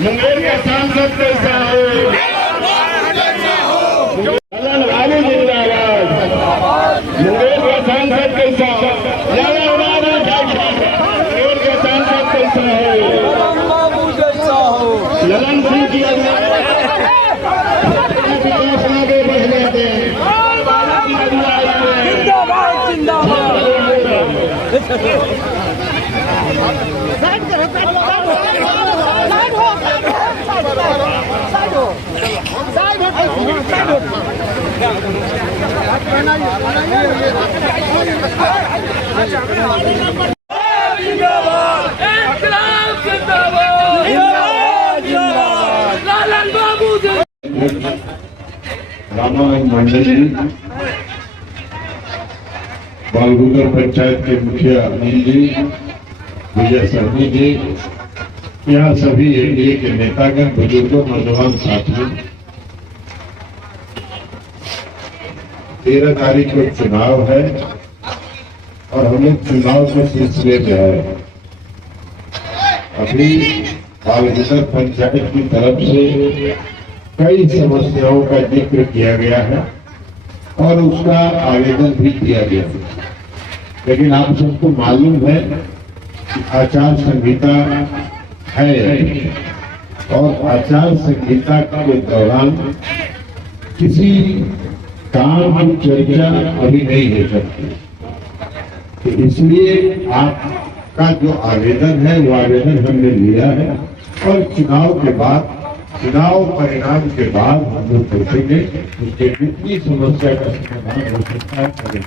मुंगेर के सांसद कैसा हो, ललन वाली जिंदाबाद। मुंगेर के सांसद कैसा, मुंगेर के सांसद कैसा हो, ललन सिंह की रामायण मंडली बालगुगर पंचायत के मुखिया अनिल जी, विजय सहनी जी, यहाँ सभी एनडीए के नेतागण, बुजुर्गों, नौजवान साथियों, 13 तारीख को चुनाव है और हम लोग चुनाव के सिलसिले में है। अभी बालगुगर पंचायत की तरफ से कई समस्याओं का जिक्र किया गया है और उसका आवेदन भी किया गया है, लेकिन आप सबको मालूम है कि आचार संहिता है और आचार संहिता के दौरान किसी काम की चर्चा अभी नहीं हो सकती। तो इसलिए आपका जो आवेदन है वो आवेदन हमने लिया है और चुनाव के बाद, चुनाव परिणाम के बाद हम लोग सोचेंगे उसके जितनी समस्या का समाधान हो सकता है करेंगे।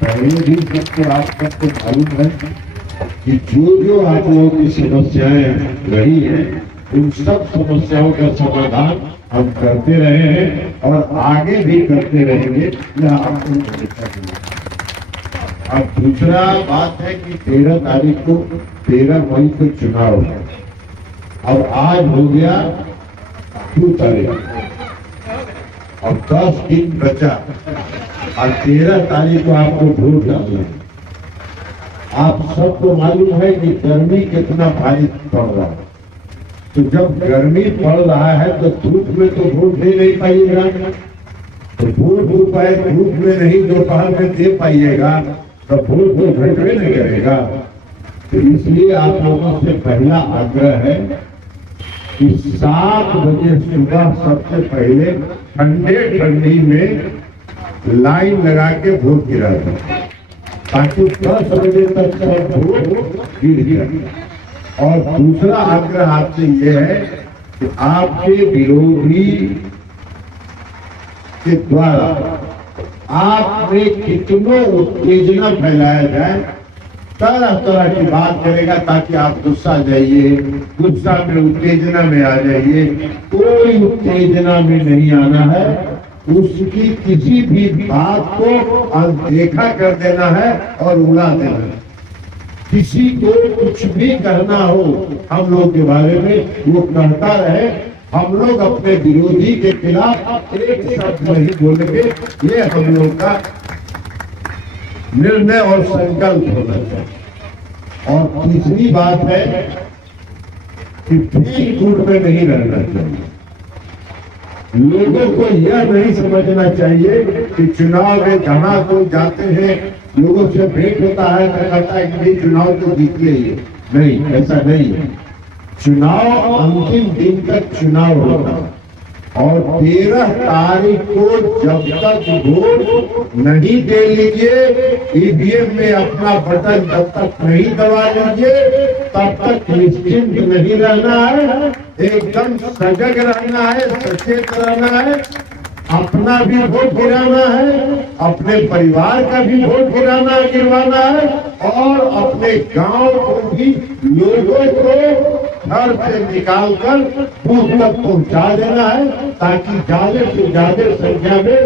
पहले भी सबको आप सबको मालूम है कि जो आप लोगों की समस्याएं रही हैं उन सब समस्याओं का समाधान हम करते रहे हैं और आगे भी करते रहेंगे। यह आपको हमेशा दूंगा। अब दूसरा बात है कि 13 तारीख को 13 मई को चुनाव है और आज हो गया 2 तारीख और 10 दिन बचा और 13 तारीख को आपको वोट डालना है। आप सबको मालूम है कि गर्मी कितना भारी पड़ रहा है, तो जब गर्मी पड़ रहा है तो धूप में तो वोट दे नहीं पाइएगा, तो वोट धूप में नहीं दोपहर में दे पाइएगा तो वोट को घटवे नहीं करेगा। तो इसलिए आप लोगों से पहला आग्रह है कि 7 बजे सुबह सबसे पहले ठंडी में लाइन लगा के वोट गिरा दें ताकि 10 बजे तक सब वोट गिर जाए। और दूसरा आग्रह आपसे यह है कि आपके विरोधी के द्वारा आपने कितनों उत्तेजना फैलाया जाए, तरह तरह की बात करेगा ताकि आप गुस्सा जाइए, गुस्सा में उत्तेजना में आ जाइए। कोई उत्तेजना में नहीं आना है, उसकी किसी भी बात को अनदेखा कर देना है और उड़ा देना है। किसी को कुछ भी कहना हो हम लोग के बारे में वो कहता रहे, हम लोग अपने विरोधी के खिलाफ एक शब्द नहीं बोलेंगे। ये हम लोग का निर्णय और संकल्प होना चाहिए। और तीसरी बात है कि फील गुड में नहीं रहना चाहिए। लोगों को यह नहीं समझना चाहिए कि चुनाव में जहां तो जाते हैं लोगों से भेंट होता है तो कहता है कि चुनाव तो जीत लिए। नहीं, ऐसा नहीं है। चुनाव अंतिम दिन तक चुनाव होता है और 13 तारीख को जब तक वोट नहीं दे लीजिए, ईवीएम में अपना बटन जब तक नहीं दबा लीजिए, तब तक निश्चिंत नहीं रहना है, एकदम सजग रहना है, सचेत रहना है। अपना भी वोट गिराना है, अपने परिवार का भी वोट गिरवाना है और अपने गांव को भी लोगों को घर से निकालकर बूथ तक पहुंचा देना है ताकि ज्यादा से ज्यादा संख्या में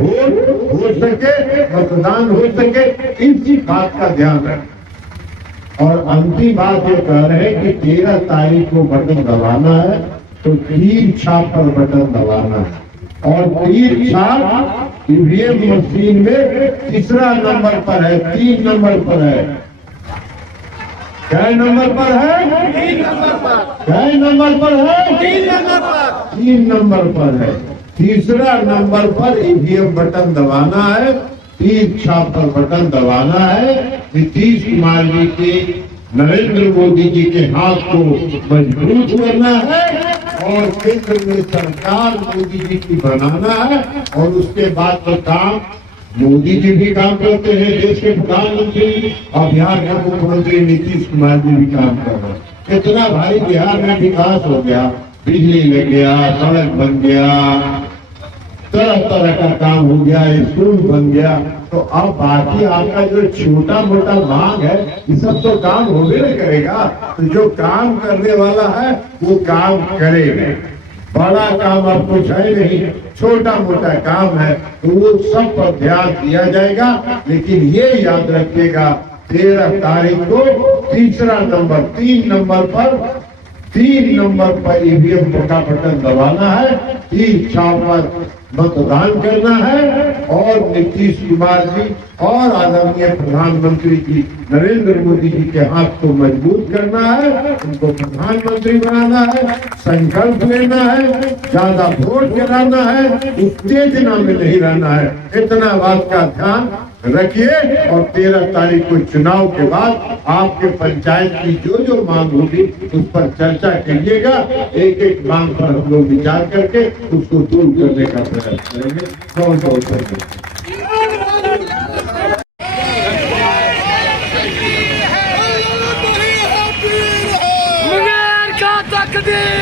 वोट सके, मतदान हो सके, इसी बात का ध्यान रखें। और अंतिम बात ये कह रहे हैं कि 13 तारीख को बटन दबाना है तो तीर छाप पर बटन दबाना है और तीर छाप ईवीएम मशीन में तीसरा नंबर पर है, 3 नंबर पर है। क्या नंबर पर है? 3 नंबर पर। क्या नंबर पर है? 3 नंबर पर। 3 नंबर पर है। तीसरा नंबर पर ईवीएम बटन दबाना है, तीर छाप पर बटन दबाना है। नीतीश कुमार जी के, नरेंद्र मोदी जी के हाथ को मजबूत करना है और केंद्र में सरकार मोदी जी की बनाना है। और उसके बाद तो काम मोदी जी भी काम करते हैं, देश के प्रधानमंत्री, और बिहार के मुख्यमंत्री नीतीश कुमार जी भी काम कर रहे हैं। इतना भारी बिहार में विकास हो गया, बिजली लग गया, सड़क बन गया, तरह तरह का काम हो गया, स्कूल बन गया। तो अब बाकी आपका जो छोटा मोटा मांग है, ये सब तो काम होबे नहीं करेगा। तो जो काम करने वाला है वो काम करेगा। बड़ा काम अब कुछ है नहीं, छोटा मोटा काम है तो वो सब पर ध्यान दिया जाएगा। लेकिन ये याद रखिएगा 13 तारीख को तीसरा नंबर, 3 नंबर पर ईवीएम का बटन दबाना है, तीर छाप पर मतदान करना है और नीतीश कुमार जी और आदरणीय प्रधानमंत्री जी नरेंद्र मोदी जी के हाथ को मजबूत करना है, उनको प्रधानमंत्री बनाना है, संकल्प लेना है, ज्यादा वोट गिराना है, उत्तेजना में नहीं रहना है। इतना बात का ध्यान रखिए और 13 तारीख को चुनाव के बाद आपके पंचायत की जो मांग होगी उस पर चर्चा कीजिएगा। एक एक मांग पर हम लोग विचार करके उसको दूर करने का प्रयास करेंगे। बहुत बहुत धन्यवाद। मुंगेर का तकदीर